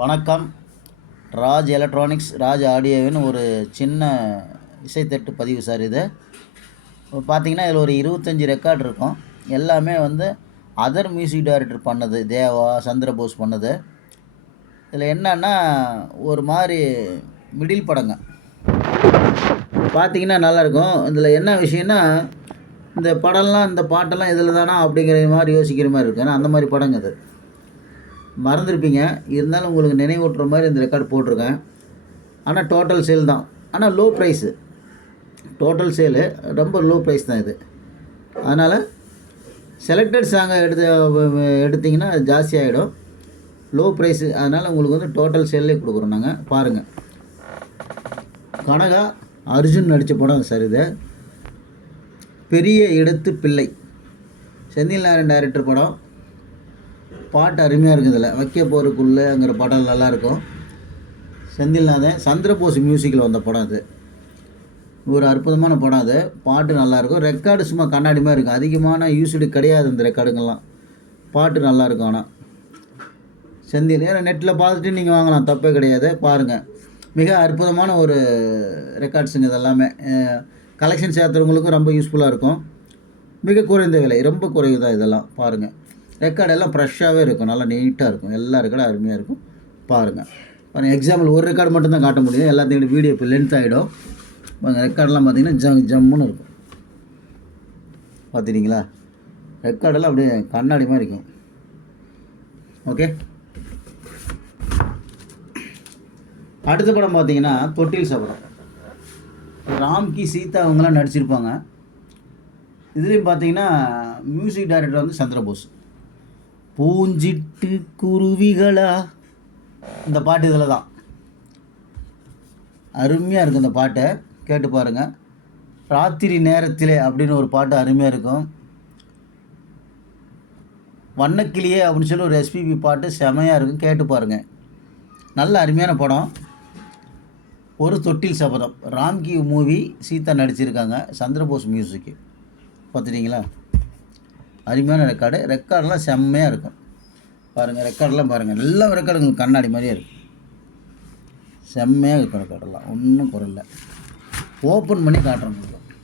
வணக்கம். ராஜ் எலக்ட்ரானிக்ஸ், ராஜ் ஆடியோவின் ஒரு சின்ன இசைத்தட்டு பதிவு சார் இது. பார்த்தீங்கன்னா, இதில் ஒரு 25 ரெக்கார்ட் இருக்கும். எல்லாமே வந்து அதர் மியூசிக் டைரக்டர் பண்ணது. தேவா, சந்திரபோஸ் பண்ணது. இதில் என்னன்னா, ஒரு மாதிரி மிடில் படங்க. பார்த்தீங்கன்னா நல்லாயிருக்கும். இதில் என்ன விஷயம்னா, இந்த படம்லாம் இந்த பாட்டெல்லாம் இதில் தானா அப்படிங்கிற மாதிரி யோசிக்கிற மாதிரி இருக்கும். ஏன்னா அந்த மாதிரி படங்க அது. மறந்துருப்பீங்க. இருந்தாலும் உங்களுக்கு நினைவூட்டுற மாதிரி இந்த ரெக்கார்டு போட்டிருக்கேன். ஆனால் டோட்டல் சேல் தான். ஆனால் லோ ப்ரைஸு. டோட்டல் சேலு ரொம்ப லோ ப்ரைஸ் தான் இது. அதனால் செலக்டட் சாங்கை எடுத்திங்கன்னா ஜாஸ்தி ஆகிடும். Low price. அதனால் உங்களுக்கு வந்து டோட்டல் சேல்லே கொடுக்குறோம் நாங்கள். பாருங்கள். கனகா அர்ஜுன் நடித்த படம் சார் இது. பெரிய இடத்து பிள்ளை. செந்தில் நாராயண் டைரக்டர் படம். பாட்டு அருமையாக இருக்குது. இதில் வைக்க போகிறதுக்குள்ளேங்கிற படம் நல்லாயிருக்கும். செந்தில்நாதன், சந்திரபோஸ் மியூசிக்கில் வந்த படம் அது. ஒரு அற்புதமான படம் அது. பாட்டு நல்லாயிருக்கும். ரெக்கார்டு சும்மா கண்ணாடி மாதிரி இருக்கும். அதிகமான யூஸ்டு கிடையாது இந்த ரெக்கார்டுங்கள்லாம். பாட்டு நல்லாயிருக்கும். ஆனால் செந்தில் ஏன்னா நெட்டில் பார்த்துட்டு நீங்கள் வாங்கலாம், தப்பே கிடையாது. பாருங்கள், மிக அற்புதமான ஒரு ரெக்கார்ட்ஸுங்க இதெல்லாமே. கலெக்ஷன் சேர்த்துறவங்களுக்கும் ரொம்ப யூஸ்ஃபுல்லாக இருக்கும். மிக குறைந்த விலை, ரொம்ப குறைவு தான் இதெல்லாம். பாருங்கள், ரெக்கார்டெல்லாம் ஃப்ரெஷ்ஷாகவே இருக்கும். நல்லா நீட்டாக இருக்கும். எல்லா ரெக்கார்டும் அருமையாக இருக்கும். பாருங்கள். எக்ஸாம்பிள் ஒரு ரெக்கார்டு மட்டும்தான் காட்ட முடியும். எல்லாத்தையும் வீடியோ இப்போ லென்த் ஆகிடும். ரெக்கார்டெல்லாம் பார்த்தீங்கன்னா ஜம்முன்னு இருக்கும். பார்த்துட்டிங்களா? ரெக்கார்டெல்லாம் அப்படியே கண்ணாடி மாதிரி இருக்கும். ஓகே. அடுத்த படம் பார்த்தீங்கன்னா தொட்டில் சபதம். ராம்கி, சீதா அவங்களாம் நடிச்சிருப்பாங்க. இதுலேயும் பார்த்தீங்கன்னா மியூசிக் டைரக்டர் வந்து சந்திரபோஸ். பூஞ்சிட்டு குருவிகளா, இந்த பாட்டு இதில் தான். அருமையாக இருக்கும் இந்த பாட்டை, கேட்டு பாருங்கள். ராத்திரி நேரத்திலே அப்படின்னு ஒரு பாட்டு அருமையாக இருக்கும். வண்ணக்கிளியே அப்படின்னு சொல்லி ஒரு எஸ்பிபி பாட்டு செமையாக இருக்கும், கேட்டு பாருங்கள். நல்ல அருமையான படம். ஒரு தொட்டில் சபதம். ராம்கி மூவி, சீதா நடிச்சிருக்காங்க. சந்திரபோஸ் மியூசிக்கு. பார்த்துட்டிங்களா? அருமையான ரெக்கார்டெலாம் செம்மையாக இருக்கும். பாருங்கள், ரெக்கார்டெலாம் பாருங்கள். எல்லா ரெக்கார்டுங்களும் கண்ணாடி மாதிரியே இருக்கும். செம்மையாக இருக்கும் ரெக்கார்டெல்லாம், ஒன்றும் குறையில்லை. ஓப்பன் பண்ணி காட்டுறோம் உங்களுக்கு.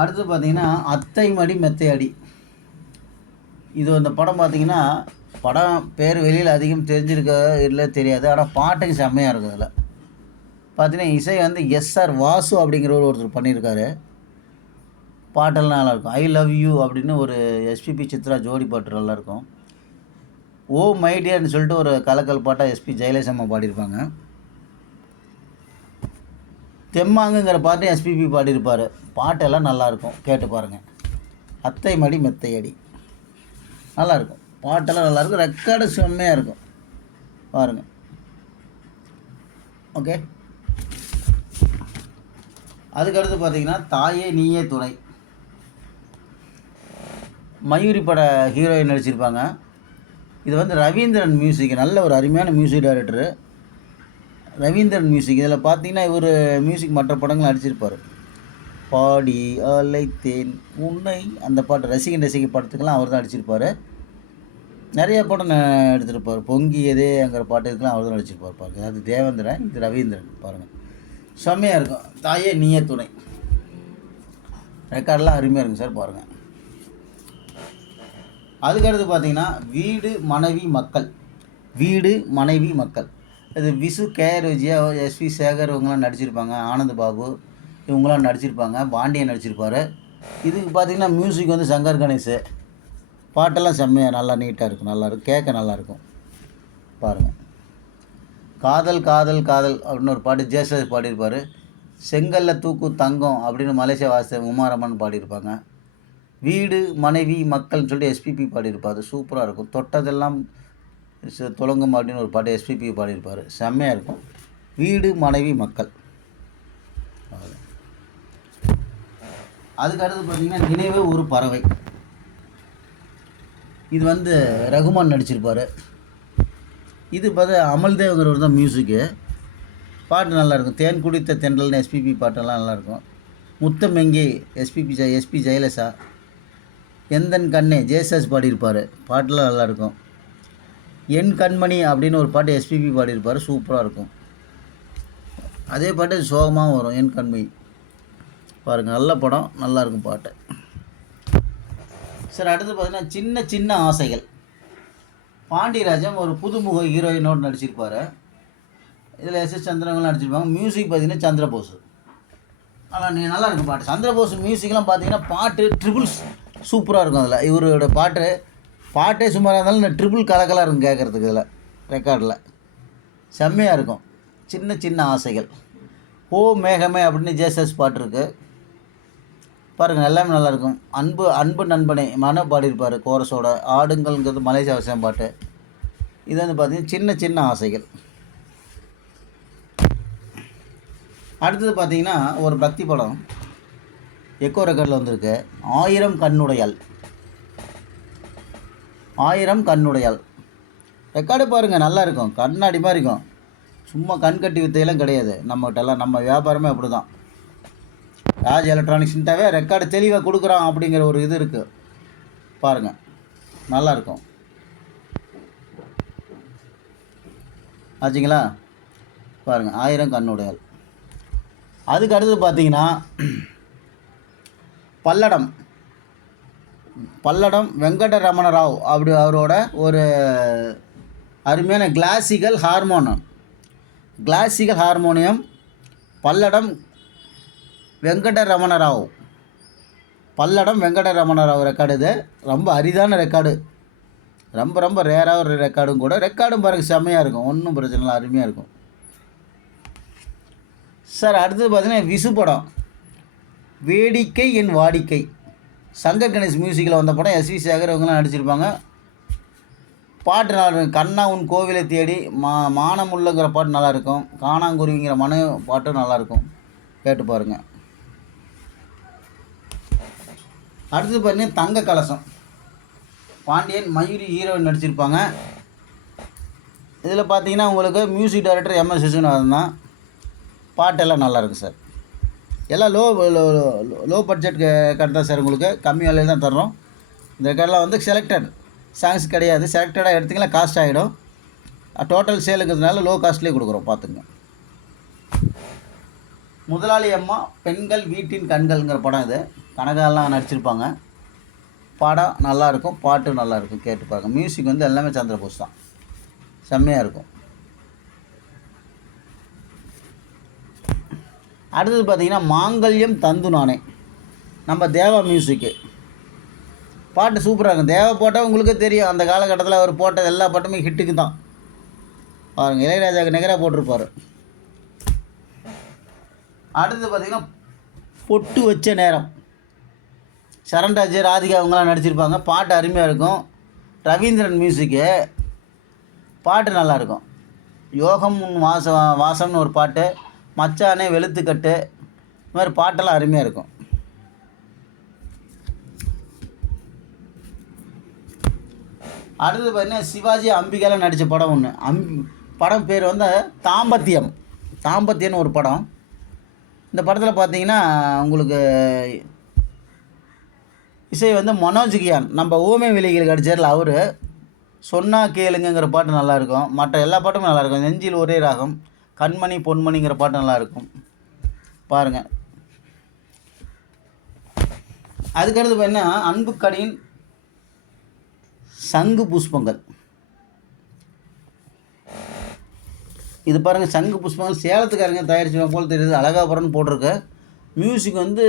அடுத்து பார்த்தீங்கன்னா அத்தை மடி மெத்தை அடி. இது அந்த படம் பார்த்தீங்கன்னா, படம் பேர் வெளியில் அதிகம் தெரிஞ்சிருக்க இல்லை தெரியாது. ஆனால் பாட்டுக்கு செம்மையாக இருக்கும். அதில் பார்த்தீங்கன்னா இசை வந்து எஸ்ஆர் வாசு அப்படிங்கிறவர் ஒருத்தர் பண்ணியிருக்காரு. பாட்டெல்லாம் நல்லாயிருக்கும். ஐ லவ் யூ அப்படின்னு ஒரு எஸ்பிபி சித்ரா ஜோடி பாட்டு நல்லாயிருக்கும். ஓ மை டியர்னு சொல்லிட்டு ஒரு கலக்கல் பாட்டாக எஸ்பி ஜெயலலிதா பாடியிருப்பாங்க. தெம்மாங்குங்கிற பாட்டு எஸ்பிபி பாடியிருப்பார். பாட்டெல்லாம் நல்லாயிருக்கும், கேட்டு பாருங்கள். அத்தை மடி மெத்தை அடி நல்லாயிருக்கும். பாட்டெல்லாம் நல்லாயிருக்கும். ரெக்கார்டு செம்மையாக இருக்கும். பாருங்கள். ஓகே. அதுக்கடுத்து பார்த்தீங்கன்னா தாயே நீயே துணை. மயூரி பட ஹீரோயின் நடிச்சிருப்பாங்க. இது வந்து ரவீந்திரன் மியூசிக். நல்ல ஒரு அருமையான மியூசிக் டைரக்டரு ரவீந்திரன் மியூசிக். இதில் பார்த்தீங்கன்னா இவர் மியூசிக் மற்ற படங்கள் நடிச்சிருப்பார். பாடி அழைத்தேன் உன்னை, அந்த பாட்டு ரசிகை படத்துக்கெல்லாம் அவர் தான் நடிச்சிருப்பார். நிறைய படம் எடுத்திருப்பார். பொங்கியதேங்கிற பாட்டுக்கெல்லாம் அவர் தான் நடிச்சிருப்பார். பாருங்கள், அது தேவேந்திரன், இது ரவீந்திரன். பாருங்கள், செம்மையாக இருக்கும். தாயே நீயே துணை ரெக்கார்டெலாம் அருமையாக இருக்கும் சார். பாருங்கள். அதுக்கடுத்து பார்த்தீங்கன்னா வீடு மனைவி மக்கள். வீடு மனைவி மக்கள். இது விசு, கேஆர் விஜயா, எஸ்வி சேகர் இவங்களாம் நடிச்சிருப்பாங்க. ஆனந்த் பாபு இவங்களாம் நடிச்சிருப்பாங்க. பாண்டியன் நடிச்சிருப்பார். இதுக்கு பார்த்தீங்கன்னா மியூசிக் வந்து சங்கர் கணேஷ். பாட்டெல்லாம் செம்மையாக நல்லா நீட்டாக இருக்கும். நல்லாயிருக்கும், கேட்க நல்லாயிருக்கும். பாருங்கள். காதல் காதல் காதல் அப்படின்னு ஒரு பாட்டு ஜேசஸ் பாடியிருப்பார். செங்கல்ல தூக்கு தங்கம் அப்படின்னு மலேசியா வாச உமாரம்மன் பாடியிருப்பாங்க. வீடு மனைவி மக்கள்னு சொல்லிட்டு எஸ்பிபி பாடியிருப்பார். சூப்பராக இருக்கும். தொட்டதெல்லாம் தொடங்கும் அப்படின்னு ஒரு பாட்டு எஸ்பிபி பாடியிருப்பார். செம்மையாக இருக்கும். வீடு மனைவி மக்கள். அதுக்கு அடுத்து பார்த்திங்கன்னா நினைவே ஒரு பறவை. இது வந்து ரகுமான் நடிச்சிருப்பார். இது பார்த்தா அமல்தேவ்ங்கிறவர் தான் மியூசிக்கு. பாட்டு நல்லாயிருக்கும். தேன் குடித்த தென்றல்னு எஸ்பிபி பாட்டெல்லாம் நல்லாயிருக்கும். முத்தம் எங்கே எஸ்பி ஜெயலலிதா. எந்தன் கண்ணே ஜேசஸ் பாடியிருப்பார். பாட்டெலாம் நல்லாயிருக்கும். என் கண்மணி அப்படின்னு ஒரு பாட்டு எஸ்பிபி பாடியிருப்பார், சூப்பராக இருக்கும். அதே பாட்டு சோகமாகவும் வரும், என் கண்மணி. பாருங்கள், நல்ல படம், நல்லாயிருக்கும் பாட்டு. சரி, அடுத்து பார்த்தீங்கன்னா சின்ன சின்ன ஆசைகள். பாண்டியராஜன் ஒரு புதுமுக ஹீரோயினோடு நடிச்சிருப்பார். இதில் எஸ்எஸ் சந்திரங்களாம் நடிச்சிருப்பாங்க. மியூசிக் பார்த்தீங்கன்னா சந்திரபோஸ். ஆனால் நீங்கள் நல்லா இருக்கும் பாட்டு. சந்திரபோஸ் மியூசிக்லாம் பார்த்தீங்கன்னா பாட்டு ட்ரிபிள்ஸ் சூப்பராக இருக்கும். அதில் இவரோட பாட்டே சுமாராக இருந்தாலும் இந்த ட்ரிபிள் கலக்கலாக இருக்கும் கேட்குறதுக்கு. இதில் ரெக்கார்டில் செம்மையாக இருக்கும். சின்ன சின்ன ஆசைகள். ஓ மேகமே அப்படின்னு ஜேசஸ் பாட்டு இருக்குது. பாருங்கள், எல்லாமே நல்லாயிருக்கும். அன்பு அன்பு நண்பனே மன பாடியிருப்பார் கோரஸோட. ஆடுங்கள்ங்கிறது மலேசியா அவசியம் பாட்டு. இது வந்து பார்த்திங்கன்னா சின்ன சின்ன ஆசைகள். அடுத்தது பார்த்திங்கன்னா ஒரு பக்தி படம் எக்கோ ரெக்கார்டில் வந்திருக்கு, 1000 கண்ணுடையாள். 1000 கண்ணுடையாள் ரெக்கார்டு பாருங்கள், நல்லாயிருக்கும். கண்ணாடி மாதிரி இருக்கும். சும்மா கண் கட்டி வித்தையெல்லாம் கிடையாது நம்மகிட்டலாம். நம்ம வியாபாரமே அப்படி தான். ராஜ் எலக்ட்ரானிக்ஸ்ன்ட்டாவே ரெக்கார்டு தெளிவாக கொடுக்குறான் அப்படிங்கிற ஒரு இது இருக்குது. பாருங்கள், நல்லாயிருக்கும். ஆச்சுங்களா? பாருங்கள், 1000 கண்ணுடையாள். அதுக்கு அடுத்து பார்த்தீங்கன்னா பல்லடம் வெங்கடரமண ராவ் அப்படி அவரோட ஒரு அருமையான classical harmonium Palladam Venkataramana Rao record. இது ரொம்ப அரிதான ரெக்கார்டு, ரொம்ப ரேராக ஒரு ரெக்கார்டும் கூட. ரெக்கார்டும் பாருங்கள், செம்மையாக இருக்கும். ஒன்றும் பிரச்சனை இல்லை, அருமையாக இருக்கும். சார், அடுத்தது பார்த்தீங்கன்னா விசு படம் வேடிக்கை என் வாடிக்கை. சங்கர் கணேஷ் மியூசிக்கில் வந்த படம். எஸ்வி சேகர் இவங்கெல்லாம் நடிச்சிருப்பாங்க. பாட்டு நல்லா இருக்கும். கண்ணா உன் கோவிலை தேடி மானமுள்ளங்கிற பாட்டு நல்லாயிருக்கும். காணாங்குருவிங்கிற பாட்டும் நல்லாயிருக்கும், கேட்டு பாருங்கள். அடுத்தது பார்த்தீங்கன்னா தங்க கலசம். பாண்டியன் மயூரி ஹீரோயின் நடிச்சிருப்பாங்க. இதில் பார்த்தீங்கன்னா உங்களுக்கு மியூசிக் டைரக்டர் MS விஸ்வநாதன் தான். பாட்டெல்லாம் நல்லாயிருக்கு சார். எல்லாம் லோ பட்ஜெட் ரெக்கார்டு தான் சார். உங்களுக்கு கம்மி விலையில் தான் தர்றோம். இந்த ரெக்கார்டெலாம் வந்து செலக்டட் சாங்ஸ் கிடையாது. செலக்டடாக எடுத்திங்கன்னா காஸ்ட் ஆகிடும். டோட்டல் சேலுங்கிறதுனால லோ காஸ்ட்லேயே கொடுக்குறோம், பார்த்துங்க. முதலாளி அம்மா பெண்கள் வீட்டின் கண்கள்ங்கிற படம். இது கனகாலாம் நடிச்சிருப்பாங்க. படம் நல்லாயிருக்கும், பாட்டு நல்லாயிருக்கும், கேட்டு பாருங்கள். மியூசிக் வந்து எல்லாமே சந்திரபோஸ் தான், செம்மையாக இருக்கும். அடுத்தது பார்த்திங்கன்னா மாங்கல்யம் தந்து நானே, நம்ம தேவா மியூசிக்கு. பாட்டு சூப்பராக இருக்கும். தேவா போட்டால் உங்களுக்கே தெரியும், அந்த காலகட்டத்தில் அவர் போட்ட எல்லா பாட்டுமே ஹிட்டுக்கு தான். பாருங்கள், இளையராஜாவுக்கு நிகராக போட்டிருப்பார். அடுத்தது பார்த்திங்கன்னா பொட்டு வச்ச நேரம். சரண்ராஜ் ராதிகா அவங்களாம் நடிச்சிருப்பாங்க. பாட்டு அருமையாக இருக்கும். ரவீந்திரன் மியூசிக்கு. பாட்டு நல்லாயிருக்கும். யோகம் வாசம்னு ஒரு பாட்டு, மச்சானே வெளுத்துக்கட்டு, இந்த மாதிரி பாட்டெல்லாம் அருமையாக இருக்கும். அடுத்தது பார்த்தீங்கன்னா சிவாஜி அம்பிகாலாம் நடித்த படம் ஒன்று. படம் பேர் வந்து தாம்பத்தியம்னு ஒரு படம். இந்த படத்தில் பார்த்தீங்கன்னா உங்களுக்கு இசை வந்து மனோஜ் கியான், நம்ம ஊமை விலைகளுக்கு அடிச்சார்ல அவர். சொன்னா கேளுங்கிற பாட்டு நல்லாயிருக்கும். மற்ற எல்லா பாட்டுமே நல்லாயிருக்கும். நெஞ்சில் ஒரே ராகம், கண்மணி பொன்மணிங்கிற பாட்டு நல்லாயிருக்கும், பாருங்கள். அதுக்கடுத்து பார்த்தீங்கன்னா அன்புக்கடியின் சங்கு புஷ்பங்கள். இது பாருங்கள், சங்கு புஷ்பங்கள் சேலத்துக்காரங்க தயாரிச்சு போல் தெரியுது. அழகாபுரம்னு போட்டிருக்கு. மியூசிக் வந்து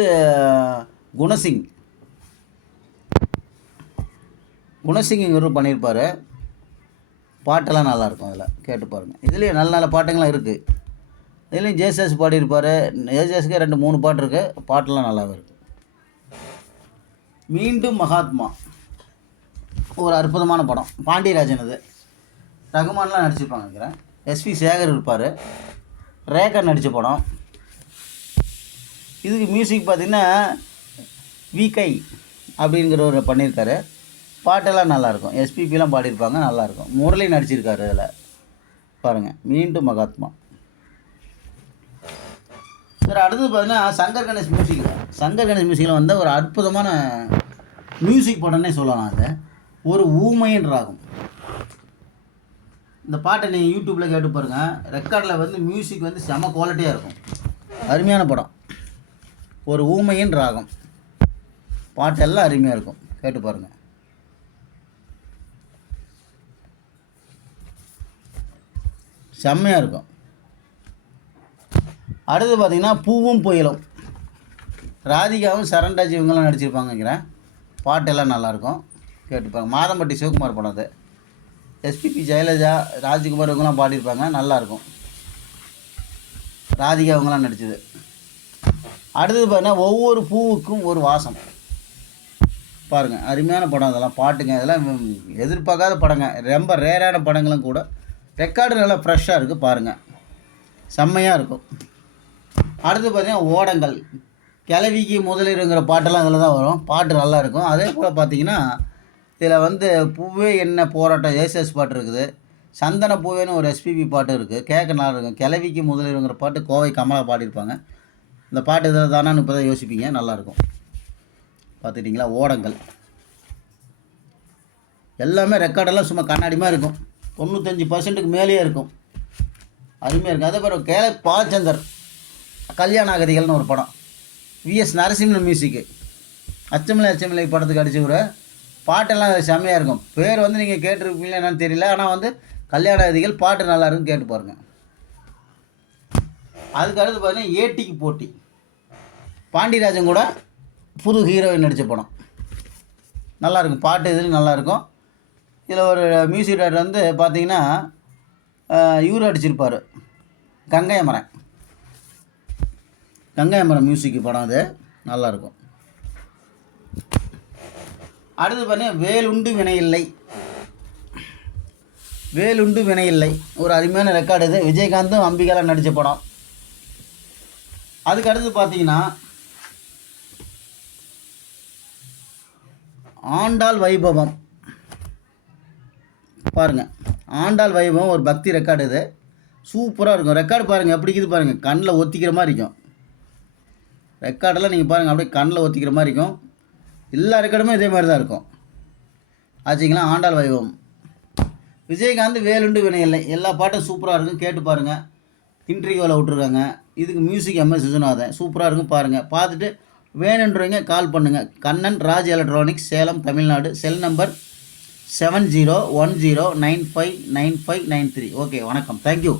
குணசிங்கிறவர் பண்ணியிருப்பார். பாட்டெல்லாம் நல்லாயிருக்கும், அதில் கேட்டு பாருங்கள். இதுலேயும் நல்ல நல்ல பாட்டுங்கள்லாம் இருக்குது. இதுலேயும் ஜேசஸ் பாடியிருப்பார். ஜேசஸ்க்கு 2-3 பாட்டு இருக்குது. பாட்டெல்லாம் நல்லாவே இருக்குது. மீண்டும் மகாத்மா ஒரு அற்புதமான படம். பாண்டியராஜன் இது. ரகுமான்லாம் நடிச்சிருப்பாங்க நினைக்கிறேன். எஸ்வி சேகர் இருப்பார். ரேகா நடித்த படம். இதுக்கு மியூசிக் பார்த்திங்கன்னா விகை அப்படிங்கிறவர் பண்ணியிருக்காரு. பாட்டெல்லாம் நல்லாயிருக்கும். எஸ்பிபிலாம் பாடியிருப்பாங்க, நல்லாயிருக்கும். முரளி நடிச்சிருக்காரு அதில், பாருங்கள். மீண்டும் மகாத்மா. சரி, அடுத்தது பார்த்தீங்கன்னா சங்கர் கணேஷ் மியூசிக்கில் வந்து ஒரு அற்புதமான மியூசிக் படம்னே சொல்லலாம். அது ஒரு ஊமையின் ராகம். இந்த பாட்டை நீங்கள் யூடியூப்பில் கேட்டு பாருங்கள். ரெக்கார்டில் வந்து மியூசிக் வந்து செம குவாலிட்டியாக இருக்கும். அருமையான படம். ஒரு ஊமையின் ராகம். பாட்டெல்லாம் அருமையாக இருக்கும், கேட்டு பாருங்கள். செம்மையாக இருக்கும். அடுத்து பார்த்திங்கன்னா பூவும் புயலும். ராதிகாவும் சரண்ராஜ் இவங்கெல்லாம் நடிச்சிருப்பாங்கங்கிறேன். பாட்டெல்லாம் நல்லாயிருக்கும், கேட்டுப்பாங்க. மாதம்பட்டி சிவகுமார் படம் அது. எஸ்பிபி ஜெயலலிதா, ராஜ்குமார் இவங்கெல்லாம் பாடியிருப்பாங்க, நல்லாயிருக்கும். ராதிகா இவங்கெல்லாம் நடித்தது. அடுத்தது பார்த்தீங்கன்னா ஒவ்வொரு பூவுக்கும் ஒரு வாசம். பாருங்கள், அருமையான படம். அதெல்லாம் பாட்டுங்க, அதெல்லாம் எதிர்பார்க்காத படங்க. ரொம்ப ரேரான படங்களும் கூட. ரெக்கார்டு நல்லா ஃப்ரெஷ்ஷாக இருக்குது, பாருங்கள், செம்மையாக இருக்கும். அடுத்து பார்த்திங்கன்னா ஓடங்கள். கிளவிக்கு முதலிருங்கிற பாட்டெல்லாம் இதில் தான் வரும். பாட்டு நல்லா இருக்கும். அதே போல் பார்த்திங்கன்னா இதில் வந்து பூவே என்ன போராட்டம் ஏசஸ் பாட்டு இருக்குது. சந்தன பூவேன்னு ஒரு எஸ்பிபி பாட்டு இருக்குது, கேட்க நல்லா இருக்கும். கிளவிக்கு முதலிருங்கிற பாட்டு கோவை கமலா பாடியிருப்பாங்க. இந்த பாட்டு இதில் தானான்னு இப்போ தான் யோசிப்பீங்க, நல்லாயிருக்கும். பார்த்துட்டிங்களா? ஓடங்கள் எல்லாமே ரெக்கார்டெல்லாம் சும்மா கண்ணாடிமாக இருக்கும். 95% மேலேயே இருக்கும், அருமையாக இருக்கும். அதே போல் பாலச்சந்தர் கல்யாண அகதிகள்னு ஒரு படம். விஎஸ் நரசிம்மன் மியூசிக்கு. அச்சமில்லை அச்சமில்லை படத்துக்கு அடிச்சுக்கிற பாட்டெல்லாம் செம்மையாக இருக்கும். பேர் வந்து நீங்கள் கேட்டிருப்பீங்களா என்னன்னு தெரியல, ஆனால் வந்து கல்யாண அகதிகள் பாட்டு நல்லா இருக்குன்னு கேட்டு பாருங்கள். அதுக்கு அடுத்து பார்த்தீங்கன்னா ஏட்டிக்கு போட்டி. பாண்டியராஜன் கூட புது ஹீரோயின் நடித்த படம், நல்லாயிருக்கும். பாட்டு இதுலையும் நல்லாயிருக்கும். இதில் ஒரு மியூசிக் டைரக்டர் வந்து பார்த்திங்கன்னா இவர் அடிச்சிருப்பார், கங்கையமரன். கங்கையமரன் மியூசிக் படம் அது, நல்லாயிருக்கும். அடுத்து பார்த்தீங்கன்னா வேலுண்டு வினையில்லை. வேலுண்டு வினையில்லை ஒரு அருமையான ரெக்கார்டு இது. விஜயகாந்தும் அம்பிகாலாம் நடித்த படம். அதுக்கு அடுத்து பார்த்தீங்கன்னா ஆண்டாள் வைபவம். பாருங்கள், ஆண்டாள் வைபவம் ஒரு பக்தி ரெக்கார்டு இது, சூப்பராக இருக்கும். ரெக்கார்டு பாருங்கள் எப்படி இருக்குது பாருங்கள், கண்ணில் ஒத்திக்கிற மாதிரி இருக்கும். ரெக்கார்டெல்லாம் நீங்கள் பாருங்கள், அப்படியே கண்ணில் ஒத்திக்கிற மாதிரி இருக்கும். எல்லா ரெக்கார்டுமே இதே மாதிரி தான் இருக்கும். ஆச்சுங்களா? ஆண்டாள் வைபவம். விஜயகாந்த் வேலுண்டு வினையில்லை எல்லா பாட்டும் சூப்பராக இருக்கும், கேட்டு பாருங்கள். இன்டர்வியூவில் விட்டுருக்காங்க. இதுக்கு மியூசிக் MS விஸ்வநாதன், சூப்பராக இருக்கும். பாருங்கள், பார்த்துட்டு வேணுன்றவங்க கால் பண்ணுங்கள். Kannan Raj electronics, Salem, Tamil Nadu. Cell number 7010959593. Okay, வணக்கம், தேங்க்யூ.